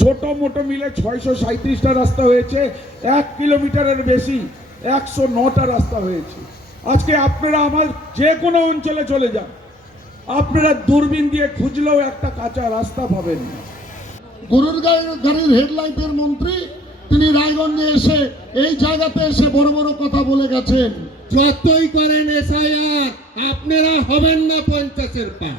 ছোট মোটো মিলে ছয়শো সাঁত্রিশটা রাস্তা হয়েছে, এক কিলোমিটারের বেশি, একশো নটা রাস্তা হয়েছে। আজকে আপনারা আমার যে কোনো অঞ্চলে চলে যান। আপনারা দূরবীন দিয়ে খুঁজলেও একটা কাঁচা রাস্তা পাবেন না। গরুর গাড়ির গাড়ির হেডলাইটের মন্ত্রী, তিনি রায়গঞ্জে এসে এই জায়গাতে এসে বড় বড় কথা বলে গেছেন। যতই করেন এসআইআর, আপনারা হবেন না পঞ্চাশের পা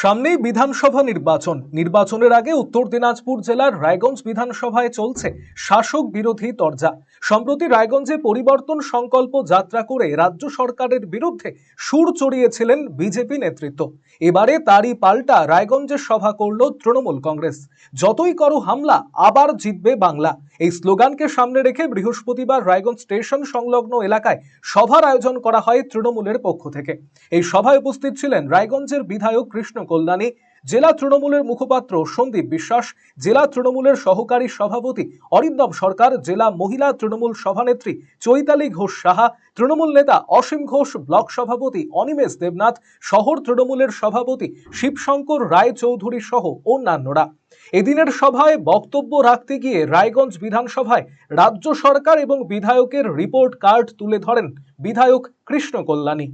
সামনেই বিধানসভা নির্বাচন। নির্বাচনের আগে উত্তর দিনাজপুর জেলার রায়গঞ্জ বিধানসভায় চলছে শাসক বিরোধী তরজা। সম্প্রতি রায়গঞ্জে পরিবর্তন সংকল্প যাত্রা করে রাজ্য সরকারের বিরুদ্ধে সুর চড়িয়েছিলেন বিজেপি নেতৃত্ব। এবারে তারই পাল্টা রায়গঞ্জে সভা করল তৃণমূল কংগ্রেস। যতই করো হামলা, আবার জিতবে বাংলা। এই স্লোগানকে সামনে রেখে বৃহস্পতিবার রায়গঞ্জ স্টেশন সংলগ্ন এলাকায় সভার আয়োজন করা হয় তৃণমূলের পক্ষ থেকে। এই সভায় উপস্থিত ছিলেন রায়গঞ্জের বিধায়ক কৃষ্ণ কল্যাণী, জেলা তৃণমূলের মুখপাত্র সন্দীপ বিশ্বাস, জেলা তৃণমূলের সহকারী সভাপতি অরিন্দম সরকার, জেলা মহিলা তৃণমূল সভানেত্রী চৈতালি ঘোষ সাহা, তৃণমূল নেতা অসীম ঘোষ, ব্লক সভাপতি অনিমেষ দেবনাথ, শহর তৃণমূলের সভাপতি শিবশঙ্কর রায় চৌধুরী সহ অন্যান্যরা। এদিনের সভায় বক্তব্য রাখতে গিয়ে রায়গঞ্জ বিধানসভায় রাজ্য সরকার এবং বিধায়কের রিপোর্ট কার্ড তুলে ধরেন বিধায়ক কৃষ্ণ কল্যাণী।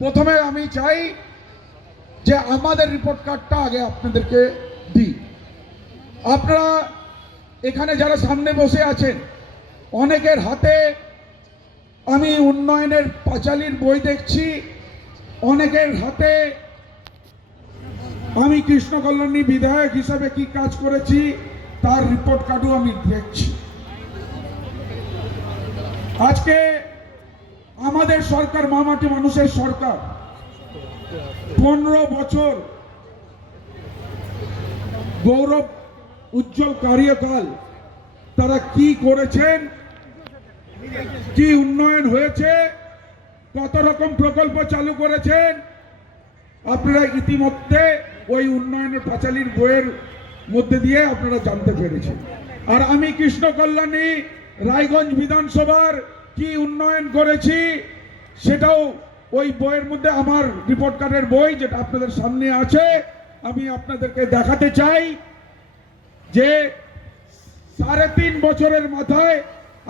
প্রথমে আমি চাই যে আমাদের রিপোর্ট কার্ডটা আগে আপনাদেরকে দিই। আপনারা এখানে যারা সামনে বসে আছেন, অনেকের হাতে আমি উন্নয়নের পাঁচালির বই দেখছি, অনেকের হাতে আমি কৃষ্ণ কল্যাণী বিধায়ক হিসাবে কি কাজ করেছি, তার রিপোর্ট কার্ডও আমি দেখছি। আজকে আমাদের সরকার মামাটি মানুষের সরকার, পনেরো বছর গৌরব উজ্জ্বল কার্যকাল, তারা কি করেছেন, কি উন্নয়ন হয়েছে, কত রকম প্রকল্প চালু করেছেন, আপনারা ইতিমধ্যে ওই উন্নয়নের পাঁচালির বইয়ের মধ্যে দিয়ে আপনারা জানতে পেরেছেন। আর আমি কৃষ্ণ কল্যাণী রায়গঞ্জ বিধানসভার কি উন্নয়ন করেছি সেটাও ওই বইয়ের মধ্যে আমার রিপোর্ট কার্ডের বই যেটা আপনাদের সামনে আছে, আমি আপনাদেরকে দেখাতে চাই যে সাড়ে তিন বছরের মাথায়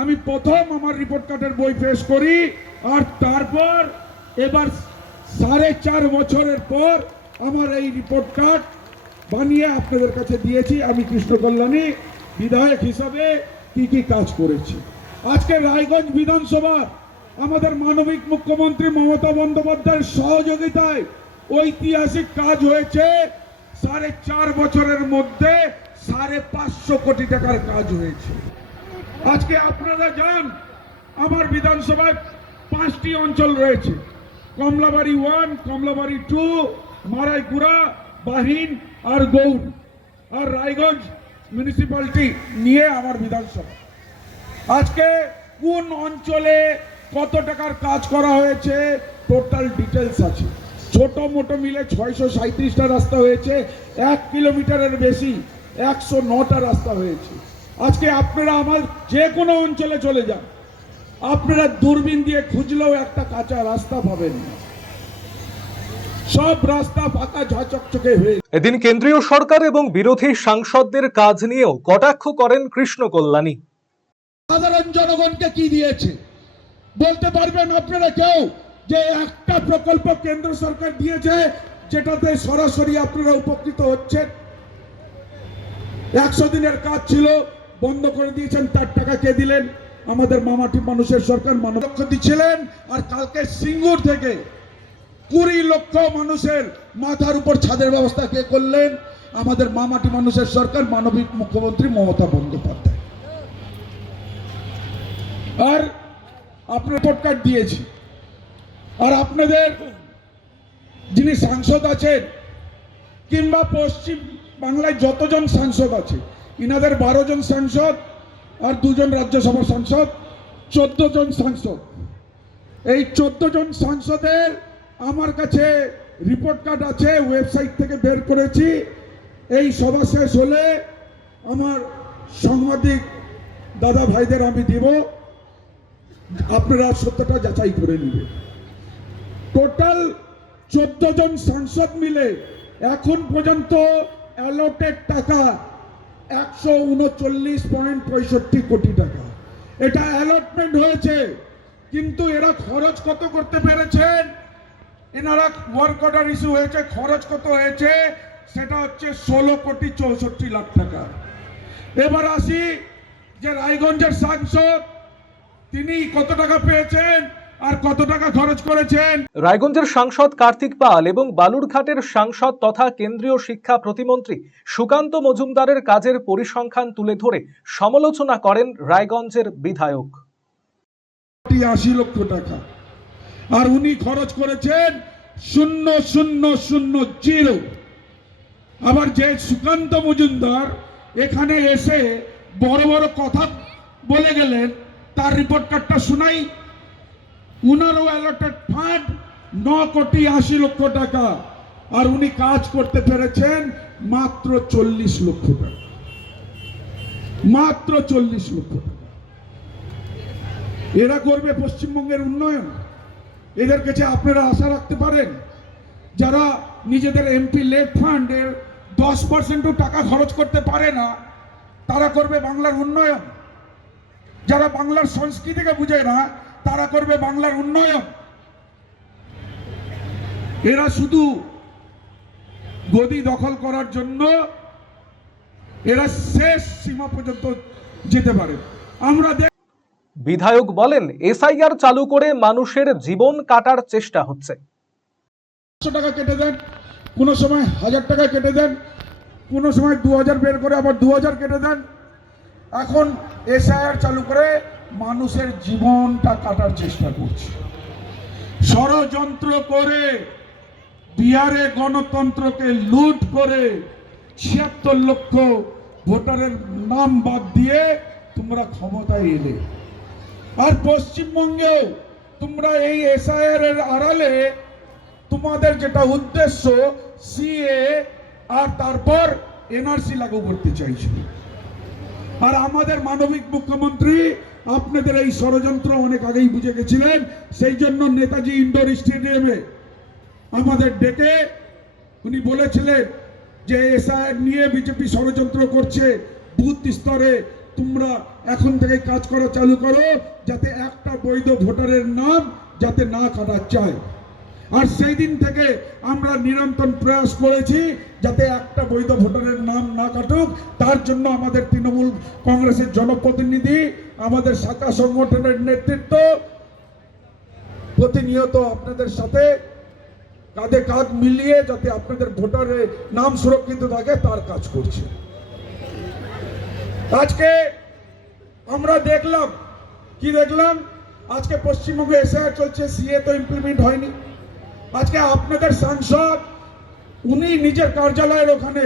আমি প্রথম আমার রিপোর্ট কার্ডের বই পেশ করি, আর তারপর এবার সাড়ে চার বছরের পর আমার এই রিপোর্ট কার্ড বানিয়ে আপনাদের কাছে দিয়েছি। আমি কৃষ্ণ কল্যাণী বিধায়ক হিসাবে কি কি কাজ করেছি। আজকে রায়গঞ্জ বিধানসভা আমাদের মানবিক মুখ্যমন্ত্রী মমতা বন্দ্যোপাধ্যায়ের সহযোগিতায় ঐতিহাসিক কাজ হয়েছে। সাড়ে চার বছরের মধ্যে সাড়ে পাঁচশো কোটি টাকার কাজ হয়েছে। আজকে আপনারা যান, আমার বিধানসভায় পাঁচটি অঞ্চল রয়েছে। কমলাবাড়ি ওয়ান কমলাবাড়ি টু মারাইকুড়া, বাহিন আর গৌর আর রায়গঞ্জ মিউনিসিপ্যালিটি নিয়ে আমার বিধানসভা। আজকে কোন অঞ্চলে কত টাকার কাজ করা হয়েছে? টোটাল ডিটেলস আছে। ছোট মোটো মিলে ছয়শো সাঁত্রিশটা রাস্তা হয়েছে, এক কিলোমিটারের বেশি একশো নটা রাস্তা হয়েছে। আজকে আপনারা আমার যে কোনো অঞ্চলে চলে যান। আপনারা দূরবীন দিয়ে খুঁজলেও একটা কাঁচা রাস্তা পাবেন না। সব রাস্তা ফাঁকা ঝচকচকে হয়ে এদিন কেন্দ্রীয় সরকার এবং বিরোধী সাংসদদের কাজ নিয়েও কটাক্ষ করেন কৃষ্ণ কল্যাণী। সাধারণ জনগণকে কি দিয়েছে? বলতে পারবেন আপনারা কেউ যে একটা প্রকল্প কেন্দ্র সরকার দিয়েছে যেটাতে সরাসরি আপনারা উপকৃত হচ্ছেন? একশো দিনের কাজ ছিল বন্ধ করে দিয়েছেন তার টাকা কে দিলেন? আমাদের মামাটি মানুষের সরকার মানব দিচ্ছিলেন আর কালকে সিঙ্গুর থেকে কুড়ি লক্ষ মানুষের মাথার উপর ছাদের ব্যবস্থা কে করলেন? আমাদের মামাটি মানুষের সরকার, মানবিক মুখ্যমন্ত্রী মমতা বন্দ্যোপাধ্যায়। আর আপনার ভোট কার্ড দিয়েছি। আর আপনাদের যিনি সাংসদ আছেন, কিংবা পশ্চিম বাংলায় যতজন সাংসদ আছে, ইনাদের বারো জন সাংসদ আর দুজন রাজ্যসভা সাংসদ, চোদ্দ জন সাংসদ। এই চোদ্দ জন সাংসদের আমার কাছে রিপোর্ট কার্ড আছে ওয়েবসাইট থেকে বের করেছি। এই সভা শেষ হলে আমার সাংবাদিক দাদা ভাইদের আমি দিব। আপনারা সত্যটা যাচাই করে নেবেন টোটাল চোদ্দ জন সাংসদ মিলে এখন পর্যন্ত অ্যালোটেড টাকা একশো উনচল্লিশ পয়েন্ট পঁয়ষট্টি কোটি টাকা। এটা অ্যালটমেন্ট হয়েছে, কিন্তু এরা খরচ কত করতে পেরেছেন? এনারা ওয়ার্ক অর্ডার ইস্যু হয়েছে খরচ কত হয়েছে সেটা হচ্ছে ষোলো কোটি চৌষট্টি লাখ টাকা। এবার আসি যে রায়গঞ্জের সাংসদ তিনি কত টাকা পেয়েছেন আর কত টাকা খরচ করেছেন? রায়গঞ্জের সাংসদ কার্তিক পাল এবং বালুরঘাটের সাংসদ তথা কেন্দ্রীয় শিক্ষা প্রতিমন্ত্রী সুকান্ত মজুমদারের কাজের পরিসংখ্যান তুলে ধরে সমালোচনা করেন রায়গঞ্জের বিধায়ক। আশি লক্ষ টাকা। আর উনি খরচ করেছেন শূন্য শূন্য শূন্য জিরো। আবার যে সুকান্ত মজুমদার এখানে এসে বড় বড় কথা বলে গেলেন, তার রিপোর্ট কার্ডটা শোনাই। উনারও অ্যালটেড ফান্ড ন কোটি আশি লক্ষ টাকা। আর উনি কাজ করতে পেরেছেন মাত্র চল্লিশ লক্ষ টাকা। মাত্র চল্লিশ লক্ষ টাকা। এরা করবে পশ্চিমবঙ্গের উন্নয়ন। এদের কাছে আপনারা আশা রাখতে পারেন, যারা নিজেদের এমপি লেফট ফান্ডের দশ পার্সেন্টও টাকা খরচ করতে পারে না, তারা করবে বাংলার উন্নয়ন। যারা বাংলার সংস্কৃতিকে বুঝে না, তারা করবে বাংলার উন্নয়ন। এরা শুধু গদি দখল করার জন্য, এরা শেষ সীমা পর্যন্ত যেতে পারে। আমরা বিধায়ক বলেন, এসআইআর চালু করে মানুষের জীবন কাটার চেষ্টা হচ্ছে। টাকা কেটে দেন সময় হাজার টাকা কেটে দেন সময় দু হাজার বের করে আবার দু হাজার কেটে দেন। এখন এসআইআর চালু করে মানুষের জীবনটা কাটার চেষ্টা করছে। ষড়যন্ত্র করে বিহারে গণতন্ত্রকে লুট করে ছিয়াত্তর লক্ষ ভোটারের নাম বাদ দিয়ে তোমরা ক্ষমতায় এলে। আর পশ্চিমবঙ্গেও তোমরা এই এসআইআর এর আড়ালে তোমাদের যেটা উদ্দেশ্য সিএ আর তারপর এনআরসি লাগু করতে চাইছে। আর আমাদের মানবিক মুখ্যমন্ত্রী আপনাদের এই ষড়যন্ত্র অনেক আগেই বুঝে গেছিলেন, সেই জন্য নেতাজি ইন্ডোর স্টেডিয়ামে আমাদের ডেকে উনি বলেছিলেন যে এসআইআর নিয়ে বিজেপি ষড়যন্ত্র করছে, বুথ স্তরে তোমরা এখন থেকে কাজ করা, চালু করো, যাতে একটা বৈধ ভোটারের নাম যাতে না কাটা চায় আর সেই দিন থেকে আমরা নিরন্তর প্রয়াস করেছি যাতে একটা বৈধ ভোটারের নাম না কাটুক। তার জন্য আমাদের তৃণমূল কংগ্রেসের জনপ্রতিনিধি, আমাদের শাখা সংগঠনের নেতৃত্ব প্রতিনিয়ত আপনাদের সাথে কাঁধে কাঁধ মিলিয়ে যাতে আপনাদের ভোটারের নাম সুরক্ষিত থাকে, তার কাজ করছে। আজকে আমরা দেখলাম, কি দেখলাম? আজকে পশ্চিমবঙ্গে এসে চলছে সিএ তো ইমপ্লিমেন্ট হয়নি। আজকে আপনাদের সাংসদ, উনি নিজের কার্যালয়ের ওখানে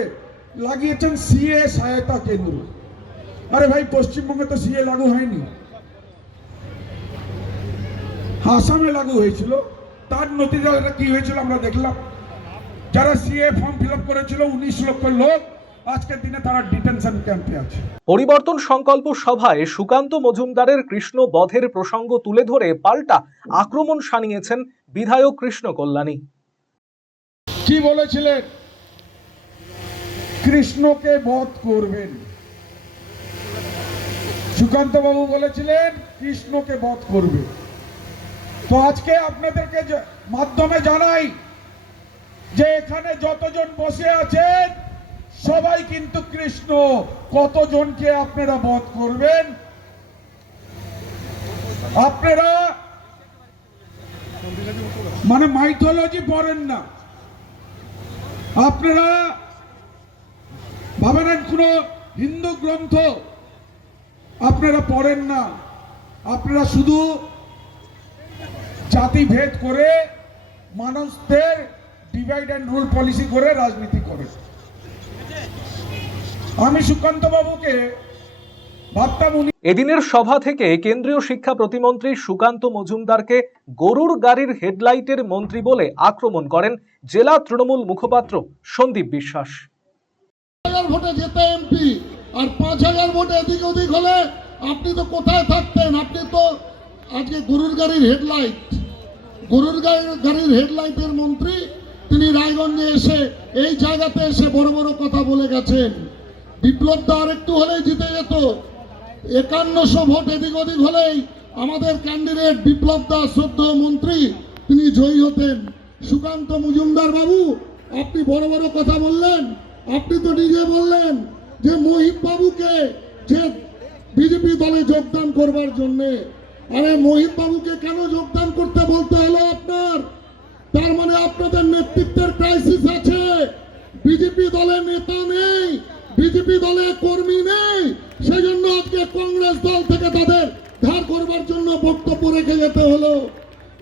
লাগিয়েছেন সিএ সহায়তা কেন্দ্র। আরে ভাই, পশ্চিমবঙ্গে তো সিএ লাগু হয়নি। আসামে লাগু হয়েছিল। তার নতিজাটা কি হয়েছিল আমরা দেখলাম। যারা সিএ ফর্ম ফিল করেছিল, উনিশ লক্ষ লোক আজকের দিনে তারা ডিটেনশন ক্যাম্পে আছে। পরিবর্তন সংকল্প সভায় সুকান্ত মজুমদারের কৃষ্ণ বধের প্রসঙ্গ তুলে ধরে পাল্টা আক্রমণ শানিয়েছেন বিধায়ক কৃষ্ণ কল্যাণী। কি বলেছিলেন? কৃষ্ণকে বধ করবেন। সুকান্ত বাবু বলেছিলেন কৃষ্ণকে বধ করবে। তো আজকে আপনাদেরকে মাধ্যমে জানাই যে এখানে যতজন বসে আছেন সবাই কিন্তু কৃষ্ণ, কতজনকে আপনারা বধ করবেন? আপনারা মানে মাইথোলজি পড়েন না। আপনারা ভাবেন কোন হিন্দু গ্রন্থ আপনারা পড়েন না। আপনারা শুধু জাতি ভেদ করে মানুষদের ডিভাইড অ্যান্ড রুল পলিসি করে রাজনীতি করে আমি সুকান্ত বাবুকে ভাবতাম উনি এদিনের সভা থেকে কেন্দ্রীয় শিক্ষা প্রতিমন্ত্রী সুকান্ত মজুমদারকে গরুর গাড়ির হেডলাইটের মন্ত্রী বলে আক্রমণ করেন জেলা তৃণমূল মুখপাত্র সন্দীপ বিশ্বাস। ভোটে যেতে এমপি আর পাঁচ হাজার ভোটে এদিক ওদিক হলে আপনি তো কোথায় থাকতেন? আপনি তো আজকে গরুর গাড়ির হেডলাইট। গরুর গাড়ির গাড়ির হেডলাইটের মন্ত্রী তিনি রায়গঞ্জে এসে এই জায়গাতে এসে বড় বড় কথা বলে গেছেন। বিপ্লব দা আরেকটু হলেই জিতে যেত। একান্নশো ভোট এদিক ওদিক হলেই আমাদের ক্যান্ডিডেট বিপ্লব দাস, শ্রদ্ধ মন্ত্রী, তিনি জয়ী হতেন। সুকান্ত মজুমদার বাবু, আপনি বড় বড় কথা বললেন, আপনি তো নিজে বললেন যে মহিত বাবুকে যে বিজেপি দলে যোগদান করবার জন্য। আরে মোহিত বাবুকে কেন যোগদান করতে বলতে হলো আপনার? তার মানে আপনাদের নেতৃত্বের ক্রাইসিস আছে। বিজেপি দলের নেতা বিজেপি দলের কর্মী নেই। সেজন্য আজকে কংগ্রেস দল থেকে তাদের ধার করবার জন্য বক্তব্য রেখে যেতে হলো।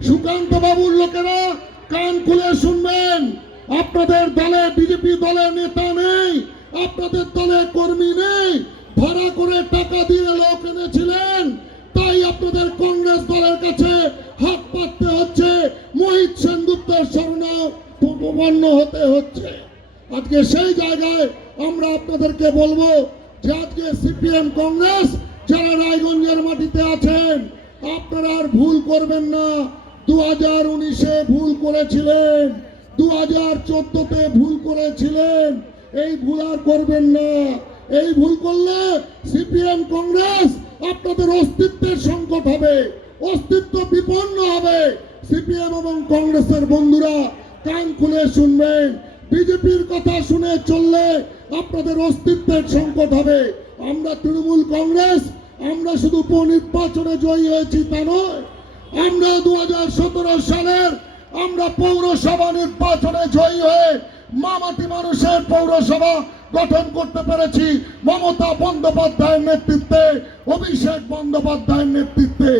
সুকান্ত বাবুর লোকেরা কান খুলে শুনবেন। আপনাদের দলে বিজেপি দলের নেতা নেই, আপনাদের দলে কর্মী নেই। ভাড়া করে টাকা দিয়ে লোক এনেছিলেন, তাই আপনাদের কংগ্রেস দলের কাছে হাত পাততে হচ্ছে। মোহিত সেনগুপ্তের শরণাপন্ন হতে হচ্ছে। আজকে সেই জায়গায় আমরা আপনাদেরকে বলব যে আজকে সিপিএম কংগ্রেস যারা রায়গঞ্জের মাটিতে আছেন, আপনারা আর ভুল করবেন না। দু হাজার উনিশে ভুল করেছিলেন দু হাজার চোদ্দতে ভুল করেছিলেন। এই ভুল আর করবেন না। এই ভুল করলে সিপিএম কংগ্রেস আপনাদের অস্তিত্বের সংকট হবে, অস্তিত্ব বিপন্ন হবে। সিপিএম এবং কংগ্রেসের বন্ধুরা কান খুলে শুনবেন। বিজেপির কথা শুনে চললে আপনাদের অস্তিত্বের সংকট হবে। আমরা তৃণমূল কংগ্রেস, আমরা শুধু উপনির্বাচনে জয়ী হয়েছি তা নয়। আমরা দুহাজার সতেরো সালের আমরা পৌরসভা নির্বাচনে জয়ী হয়ে মামাটি মানুষের পৌরসভা গঠন করতে পেরেছি। মমতা বন্দ্যোপাধ্যায়ের নেতৃত্বে, অভিষেক বন্দ্যোপাধ্যায়ের নেতৃত্বে।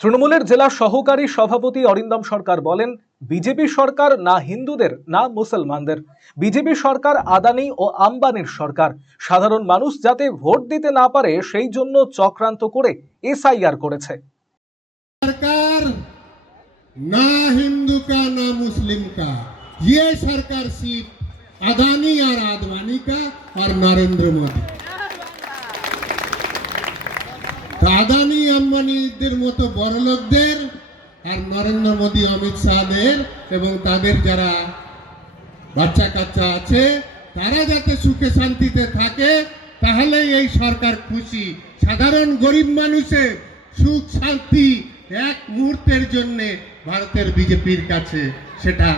তৃণমূলের জেলা সহকারী সভাপতি অরিন্দম সরকার বলেন বিজেপি সরকার না হিন্দুদের না মুসলমানদের বিজেপি সরকার আদানি ও আম্বানির সরকার সাধারণ মানুষ যাতে ভোট দিতে না পারে সেই জন্য চক্রান্ত করে এসআইআর করেছে सरकार ना हिंदू का ना मुस्लिम का ये सरकार सिर्फ अदानी और आडवाणी का और नरेंद्र मोदी আদানি আম্বানিদের মতো বড় লোকদের আর নরেন্দ্র মোদী, অমিত শাহদের এবং তাদের যারা বাচ্চা কাচ্চা আছে, তারা যাতে সুখে শান্তিতে থাকে, তাহলেই এই সরকার খুশি। সাধারণ গরিব মানুষের সুখ, শান্তি এক মুহূর্তের জন্য ভারতের বিজেপির কাছে সেটা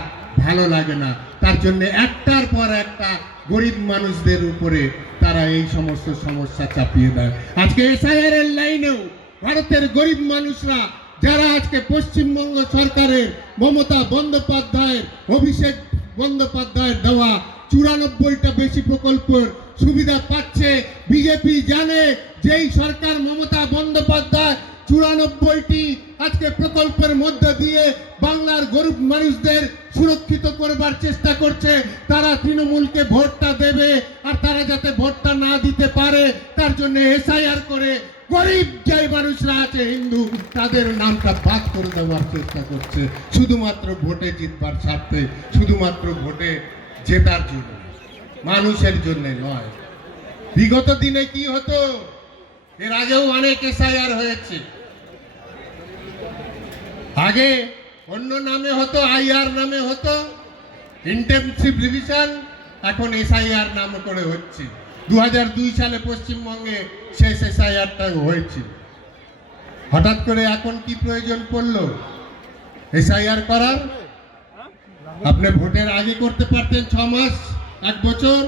ভালো লাগে না। তার জন্য একটার পর একটা গরিব মানুষদের উপরে তারা এই সমস্ত সমস্যা চাপিয়ে দেয়। আজকে এসআইআর এর লাইনেও ভারতের গরিব মানুষরা, যারা আজকে পশ্চিমবঙ্গ সরকারের মমতা বন্দ্যোপাধ্যায়ের অভিষেক বন্দ্যোপাধ্যায়ের দেওয়া চুরানব্বইটা বেশি প্রকল্পের সুবিধা পাচ্ছে, বিজেপি জানে যেই সরকার মমতা বন্দ্যোপাধ্যায় চুরানব্বইটি আজকে প্রকল্পের মধ্যে দিয়ে বাংলার গরিব মানুষদের সুরক্ষিত করবার চেষ্টা করছে, তারা তৃণমূলকে ভোটটা দেবে আর তারা যাতে ভোটটা না দিতে পারে, তার জন্য এসআইআর করে গরিব যে মানুষরা আছে, হিন্দু, তাদের নামটা বাদ করে দেওয়ার চেষ্টা করছে। শুধুমাত্র ভোটে জিতবার স্বার্থে, শুধুমাত্র ভোটে জেতার জন্য, মানুষের জন্য নয়। বিগত দিনে কি হতো? এর আগেও অনেক এসআইআর হয়েছে। আগে অন্য নামে হতো আইআর নামে হতো ইন্টেনসিভ রিভিশন এখন এসআইআর নাম করে হচ্ছে। দু হাজার দুই সালে পশ্চিমবঙ্গে শেষ এসআইআরটা হয়েছিল হঠাৎ করে এখন কি প্রয়োজন পড়ল? এসআইআর করার? আপনি ভোটের আগে করতে পারতেন ছ মাস, এক বছর।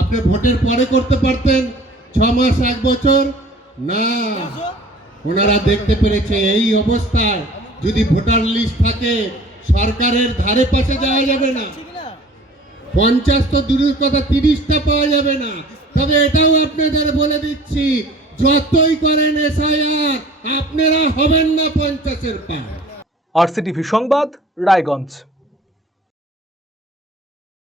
আপনি ভোটের পরে করতে পারতেন ছ মাস, এক বছর। না, ওনারা দেখতে পেরেছে এই অবস্থায়। যদি ভোটার লিস্ট থাকে, সরকারের ধারে পাশে যাওয়া যাবে না। পঞ্চাশ তো দূরের কথা, তিরিশটা পাওয়া যাবে না। তবে এটাও আপনাদের বলে দিচ্ছি, যতই করেন এসআইআর, আপনারা হবেন না পঞ্চাশের পার। আরসিটিভি সংবাদ, রায়গঞ্জ।